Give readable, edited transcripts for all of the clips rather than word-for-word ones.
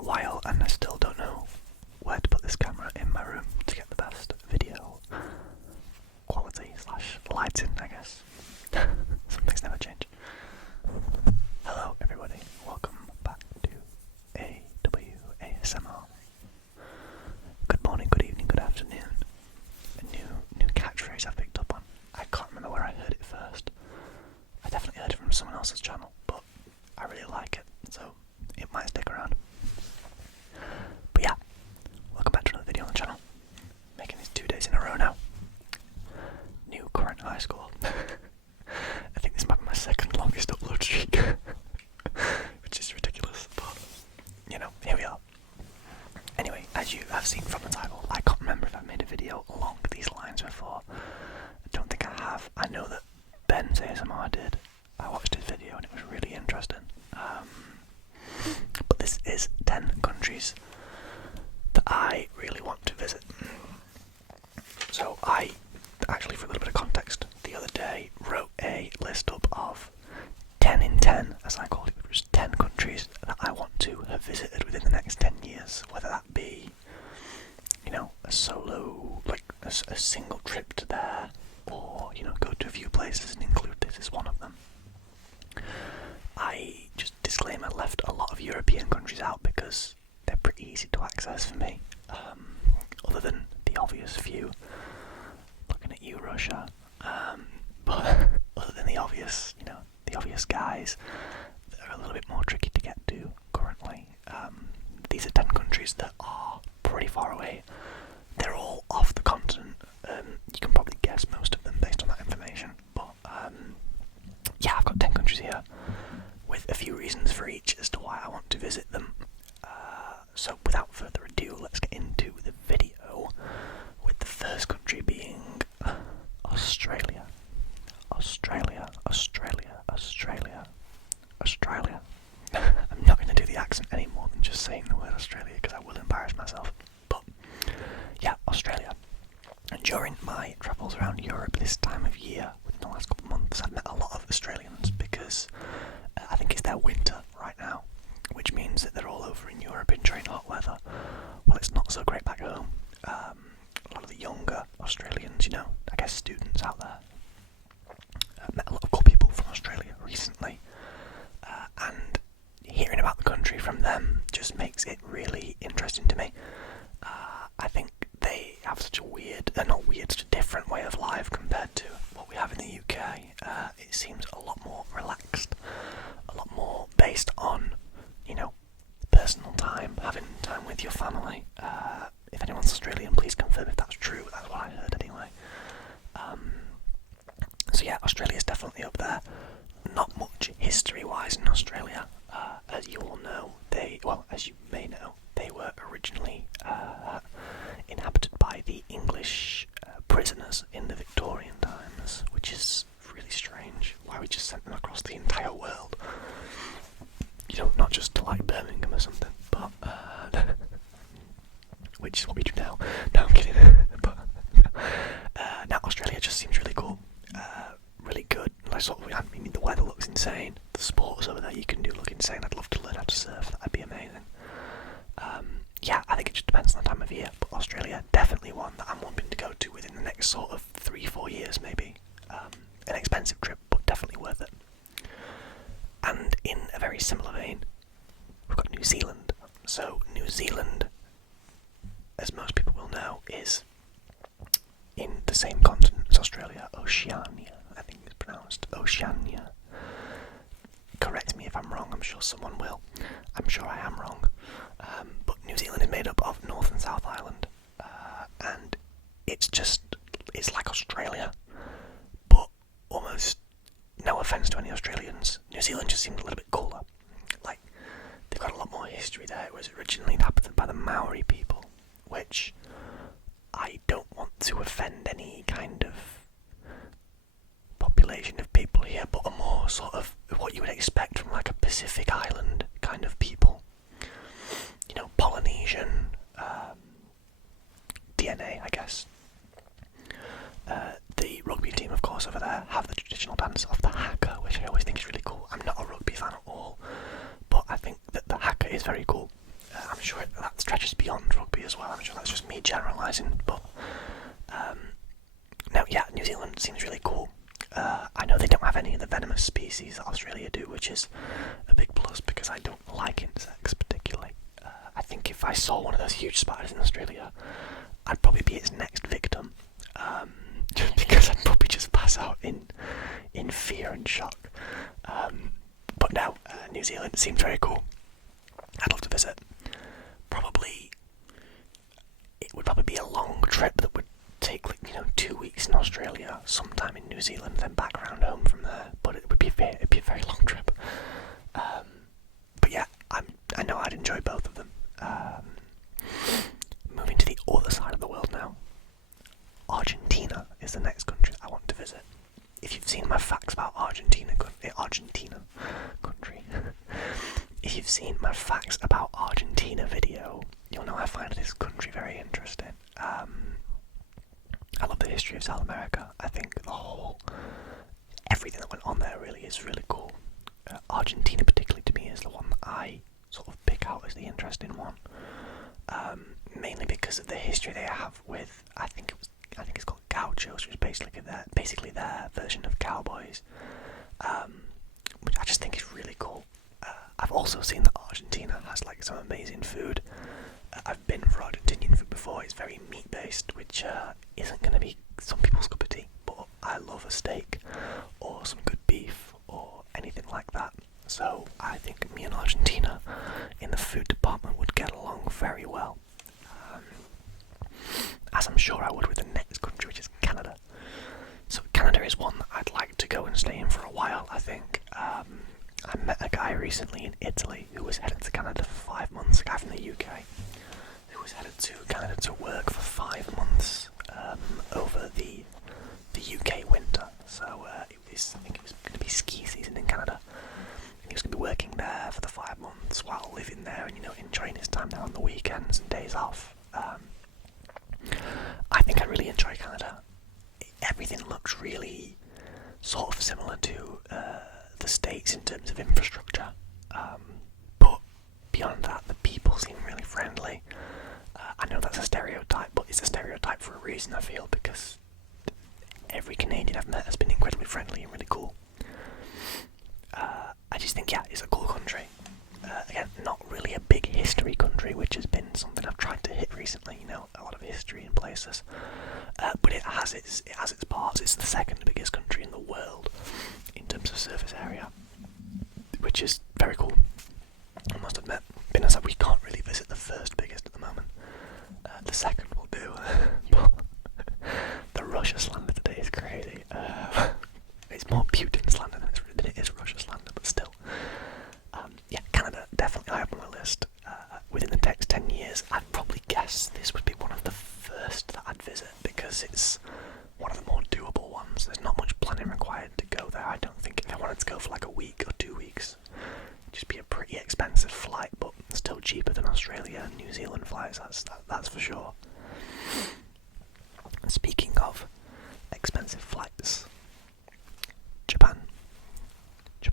a while and I still don't know where to put this camera in my room to get the best video quality / lighting, I guess. Some things never change. Hello everybody, welcome back to ASMR. Good morning, good evening, good afternoon. A new catchphrase I picked up on. I can't remember where I heard it first. I definitely heard it from someone else's channel, but I really like it, so it might stick around. But yeah, welcome back to another video on the channel. Making this 2 days in a row now. New current high score. I think this might be my second longest upload streak, which is ridiculous, but you know, here we are. Anyway, as you have seen from the title, I can't remember if I've made a video along these lines before. I don't think I have. I know that Ben's ASMR did. I watched his video and it was really interesting. But this is 10 countries that I really want to visit. So I actually, for a little bit of context, the other day wrote a list up of 10 in 10, as I called it, which was 10 countries that I want to have visited within the next 10 years, whether that be, you know, a solo, like a single trip to there, or, you know, go to a few places and include this as one of them. I just disclaimer left a lot of European countries out because they're pretty easy to access for me, other than the obvious few. Looking at you, Russia, but other than the obvious, you know, the obvious guys that are a little bit more tricky to get to currently. These are 10 countries that are pretty far away. They're all off the continent. You can probably guess most of them based on that information, but yeah, I've got 10 countries here with a few reasons for each as to why I want to visit them. So without further ado, let's get into the video, with the first country being Australia. Australia. I'm not going to do the accent any more than just saying the word Australia because I will embarrass myself. But yeah, Australia. And during my travels around Europe this time of year, within the last couple of months, I've met a lot of Australians because I think it's their winter right now, which means that they're all over in Europe enjoying hot weather. Well, it's not so great back home. A lot of the younger Australians, you know, I guess students out there. I've met a lot of cool people from Australia recently, and hearing about the country from them just makes it really interesting to me. I think they have such a such a different way of life compared to what we have in the UK. It seems a lot more relaxed, a lot more based on, you know, personal time, having time with your family. If anyone's Australian, please confirm if that's true. That's what I heard anyway. So yeah, Australia's definitely up there. Not much history-wise in Australia. As you all know, as you may know, they were originally inhabited by the English prisoners in the Victorian times, which is really strange. Why we just sent them across the entire world? You know, not just to like Birmingham or something, but which is what we do now. No, I'm kidding. But now Australia just seems really cool, really good. Like, I mean, the weather looks insane. The sports over there you can do look insane. I'd love to learn how to surf. That'd be amazing. Yeah, I think it just depends on the time of year. But Australia, definitely one that I'm wanting to go to within the next sort of 3-4 years, maybe. An expensive trip, but definitely worth it. And in a very similar vein, we've got New Zealand. So New Zealand, as most people will know, is in the same continent as Australia, Oceania, I think it's pronounced Oceania. Correct me if I'm wrong, I'm sure someone will. I'm sure I am wrong. But New Zealand is made up of North and South Island, and it's like Australia, but almost, no offence to any Australians, New Zealand just seemed a little bit cooler. Like, they've got a lot more history there. It was originally inhabited by the Maori people, which I don't want to offend any kind of population of people here, but a more sort of what you would expect from like a Pacific Island kind of people. You know, Polynesian DNA, I guess. The rugby team, of course, over there have the traditional dance of the haka, which I always think is really cool. I'm not a rugby fan at all, but I think that the haka is very cool. I'm I'm sure that stretches beyond rugby as well. I'm sure that's just me generalising, but no, yeah, New Zealand seems really cool. I know they don't have any of the venomous species that Australia do, which is a big plus because I don't like insects particularly. I think if I saw one of those huge spiders in Australia, I'd probably be its next victim, just because I'd probably just pass out in fear and shock. But now, New Zealand seems very cool. I'd love to visit. It would probably be a long trip that would take 2 weeks in Australia, sometime in New Zealand, then back around home from there. But it'd be a very long trip. But yeah, I know I'd enjoy both of them. Moving to the other side of the world now. Argentina is the next country I want to visit. If you've seen my facts about Argentina country, if you've seen my facts about Argentina video, you'll know I find this country very interesting. I love the history of South America. I think everything that went on there really is really cool. Argentina particularly to me is the one that I sort of pick out as the interesting one. Mainly because of the history they have with, I think it's called gauchos, which is basically their version of cowboys, which I just think is really cool. I've also seen that Argentina has some amazing food. I've been for Argentinian food before. It's very meat based, which isn't going to be some people's cup of tea, but I love a steak or some good beef or anything like that. So I think me and Argentina in the food department would get along very well. As I'm sure I would with the next country, which is Canada. So Canada is one that I'd like to go and stay in for a while, I think. I met a guy recently in Italy who was headed to Canada for 5 months, a guy from the UK, who was headed to Canada to work for 5 months over the UK winter. So I think it was going to be ski season in Canada. And he was going to be working there for the 5 months while living there and, enjoying his time there on the weekends and days off. I think I really enjoy Canada. Everything looks really sort of similar to the States in terms of infrastructure, but beyond that, the people seem really friendly. I know that's a stereotype, but it's a stereotype for a reason, I feel, because every Canadian I've met has been incredibly friendly and really cool. I just think, yeah, it's a cool country. Again, not really a big history country, which has been something I've tried to hit recently. A lot of history in places, but it has its parts. It's the second biggest country in the world in terms of surface area, which is very cool. I must admit, being as we can't really visit the first biggest at the moment. The second will do. But the Russia slander today is crazy. It's more Putin slander than it is Russia slander, but still. Yeah, Canada, definitely high up on my list. Within the next 10 years, I'd probably guess this would be one of the first that I'd visit, because it's one of the more doable ones. There's not much planning required to go there. I don't think if I wanted to go for a week or 2 weeks, it'd just be a pretty expensive flight, but still cheaper than Australia and New Zealand flights, that's for sure. Speaking of expensive flights, Japan.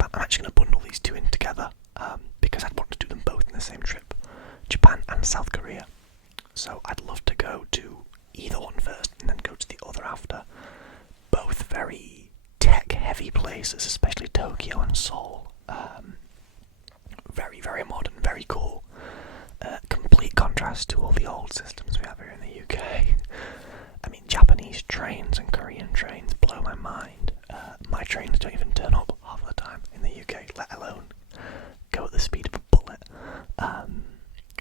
I'm actually going to bundle these two in together because I'd want to do them both in the same trip. Japan and South Korea. So I'd love to go to either one first and then go to the other after. Both very tech-heavy places, especially Tokyo and Seoul. Very, very modern, very cool. Complete contrast to all the old systems we have here in the UK. I mean, Japanese trains and Korean trains blow my mind. My trains don't even turn up half of the time in the UK, let alone go at the speed of a bullet.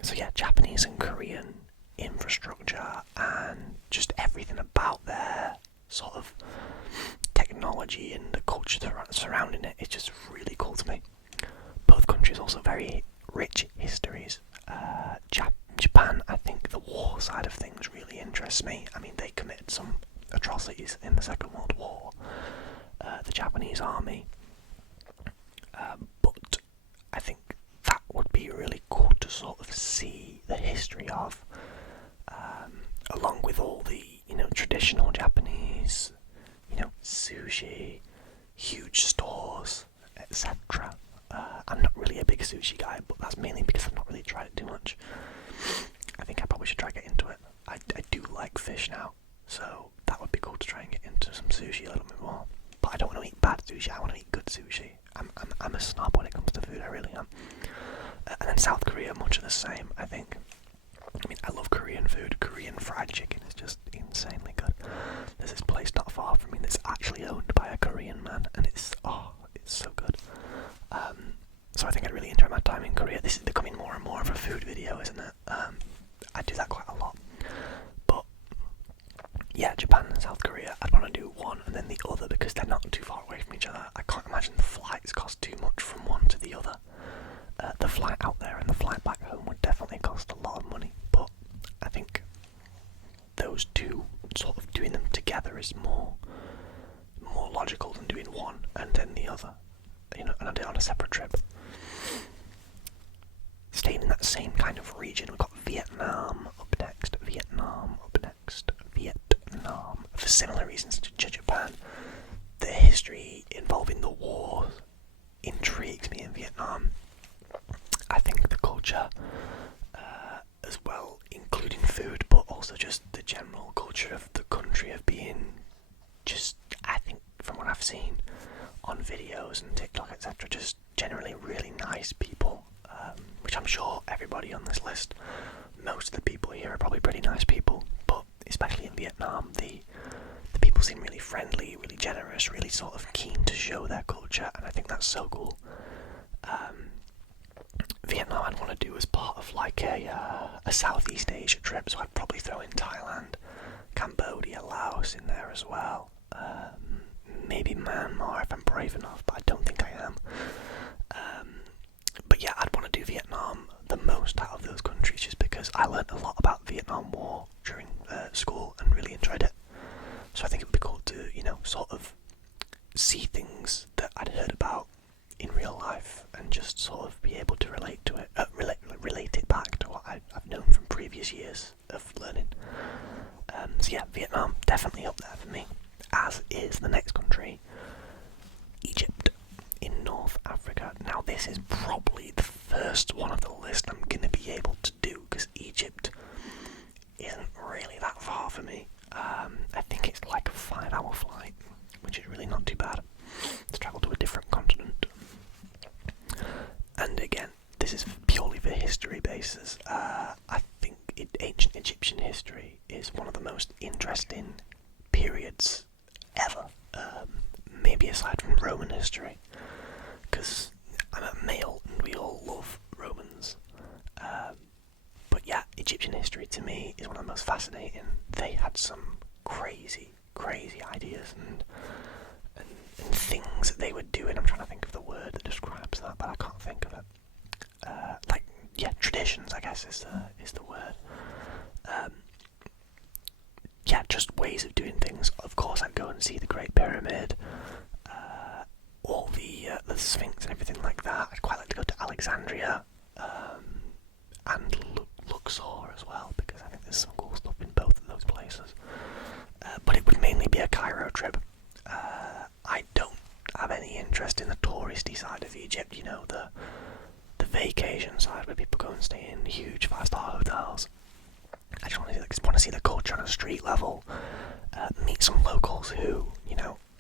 So yeah, Japanese and Korean infrastructure and just everything about their sort of technology and the culture surrounding it is just really cool to me. Both countries also very rich histories. Japan, I think the war side of things really interests me. I mean, they committed some atrocities in the Second World War, the Japanese army, but I think that would be really cool to sort of see the history of, along with all the traditional Japanese, sushi, huge stores, etc. I'm not really a big sushi guy, but that's mainly because I've not really tried it too much. fish now, so that would be cool to try and get into some sushi a little bit more. But I don't want to eat bad sushi, I want to eat good sushi. I'm a snob when it comes to food, I really am. And then South Korea, much of the same, I think. I mean, I love Korean food. Korean fried chicken is just insanely good. There's this place not far from me that's actually owned by a Korean man, and it's so good. So I think I'd really enjoy my time in Korea. This is becoming more and more of a food video, isn't it? I do that quite a lot. But yeah, Japan and South Korea, I'd want to do one and then the other because they're not too far away from each other. I can't imagine the flights cost too much from one to the other. The flight out there and the flight back home would definitely cost a lot of money, but I think those two, sort of doing them together, is more logical than doing one and then the other, and I do it on a separate trip. Staying in that same kind of region, we've got Vietnam up next, Vietnam, for similar reasons to Japan. The history involving the war intrigues me in Vietnam. I think the culture, as well, including food, but also just the general culture of the country of being just, I think, from what I've seen on videos and TikTok, etc., just generally really nice people, which I'm sure everybody on this list, most of the people here are probably pretty nice people, but especially in Vietnam, the people seem really friendly, really generous, really sort of keen to show their culture, and I think that's so cool. Vietnam I'd want to do as part of like a Southeast Asia trip, so I'd probably throw in Thailand, Cambodia, Laos in there as well. Maybe Myanmar if I'm brave enough, but I don't think I am. But yeah, I'd want to do Vietnam the most out of those countries, just because I learned a lot about Vietnam War during school and really enjoyed it. So I think it would be cool to, sort of see things that I'd heard about in real life and just sort of be able to relate to it, relate it back to what I've known from previous years of learning. So yeah, Vietnam definitely up there for me, as is the next country, Egypt in North Africa. Now this is probably the first one of the list I'm going to be able to do, because Egypt isn't really that far for me. I think it's like a 5-hour flight, which is really not too bad to travel to a different continent. And again, this is purely for history basis. I think ancient Egyptian history is one of the most interesting periods ever, maybe aside from Roman history, because I'm a male and we all love Romans. But yeah, Egyptian history to me is one of the most fascinating. They had some crazy ideas and things that they were doing. I'm trying to think of the word that describes that, but I can't think of it. Traditions, I guess, is the word. Just ways of doing things. Of course, I'd go and see the Great Pyramid, all the Sphinx and everything like that. I'd quite like to go to Alexandria, and Luxor as well, because I think there's some cool stuff in both of those places. But it would mainly be a Cairo trip. I don't have any interest in the touristy side of Egypt, the vacation side where people go and stay in huge 5-star hotels. I just want to see the culture on a street level, meet some locals who,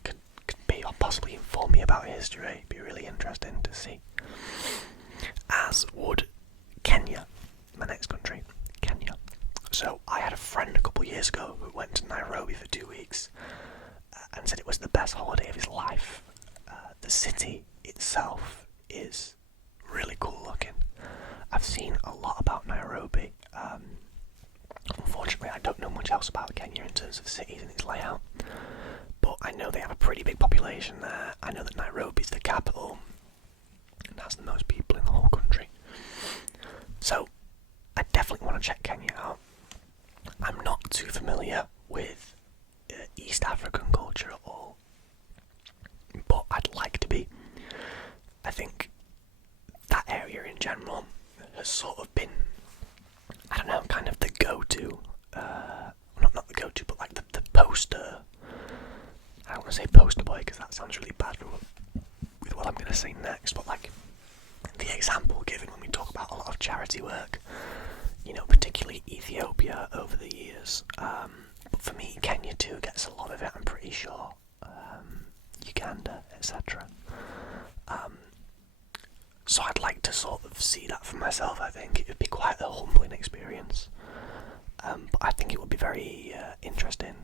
could possibly inform me about history. It'd be really interesting to see. As would Kenya, my next country, Kenya. So I had a friend a couple of years ago who went to Nairobi for 2 weeks and said it was the best holiday of his life. The city itself is really cool looking. I've seen a lot about Nairobi. Unfortunately, I don't know much else about Kenya in terms of cities and its layout, but I know they have a pretty big population there. I know that Nairobi is the capital and has the most people in the whole country. So I definitely want to check Kenya out. I'm not too familiar with East African culture at all, but I'd like to be. I think that area in general has sort of been, I don't know, kind of the go-to, not the go-to, but like the poster. I don't want to say poster boy because that sounds really bad with what I'm going to say next, but like the example given when we talk about a lot of charity work, particularly Ethiopia over the years. for me, Kenya too gets a lot of it, I'm pretty sure. Uganda, etc. So I'd like to sort of see that for myself. I think it would be quite a humbling experience. But I think it would be very interesting.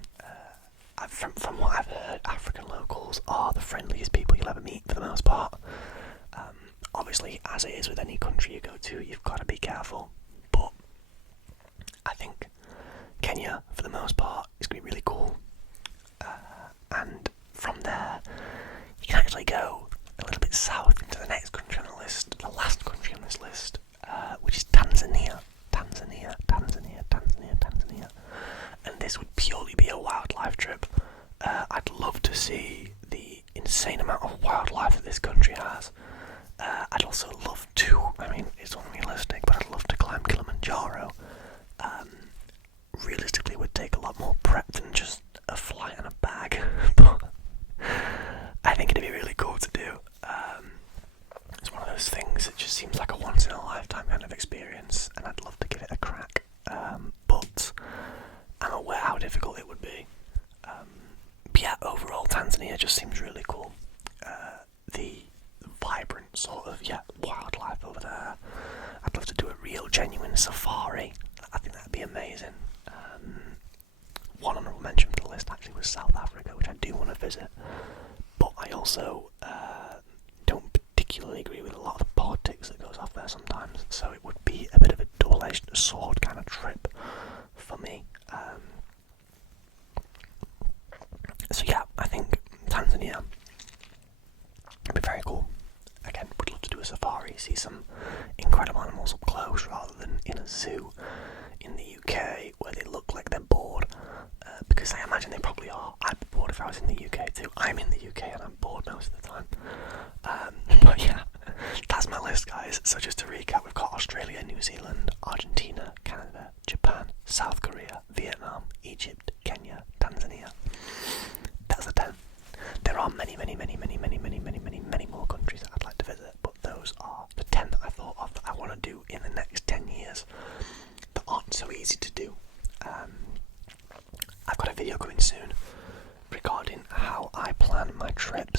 From what I've heard, African locals are the friendliest people you'll ever meet for the most part. Obviously, as it is with any country you go to, you've got to be careful. But I think Kenya, for the most part, is going to be really cool. And from there, you can actually go a little bit south into the next country on the list, the last country on this list, which is Tanzania. Tanzania. And this would purely be a wildlife trip. I'd love to see the insane amount of wildlife that this country has. I'd also love to, I mean, it's unrealistic, but I'd love to climb Kilimanjaro. Realistically, it would take a lot more prep than just a flight and a bag, but I think it'd be really cool to do. It's one of those things that just seems like a once in a lifetime kind of experience, and I'd love to give it a crack. But I'm aware how difficult it would be. But yeah, overall, Tanzania just seems really cool. The vibrant sort of wildlife over there. I'd love to do a real genuine safari. I think that'd be amazing. One honourable mention for the list actually was South Africa, which I do want to visit. But I also don't particularly agree with a lot of the politics that goes off there sometimes. So it would be a bit of a double-edged sword kind of trip for me. So yeah, I think Tanzania would be very cool. Again, would love to do a safari, see some incredible animals up close rather than in a zoo in the UK where they look like they're bored. Because I imagine they probably are. I'd be bored if I was in the UK too. I'm in the UK and I'm bored most of the time. But yeah, that's my list, guys. So just to recap, we've got Australia, New Zealand, Argentina, Canada, Japan, South Korea, Vietnam, Egypt, Kenya, Tanzania. That's the 10. There are many more countries that I'd like to visit, but those are the 10 that I thought of that I want to do in the next 10 years that aren't so easy to do. I've got a video coming soon regarding how I plan my trip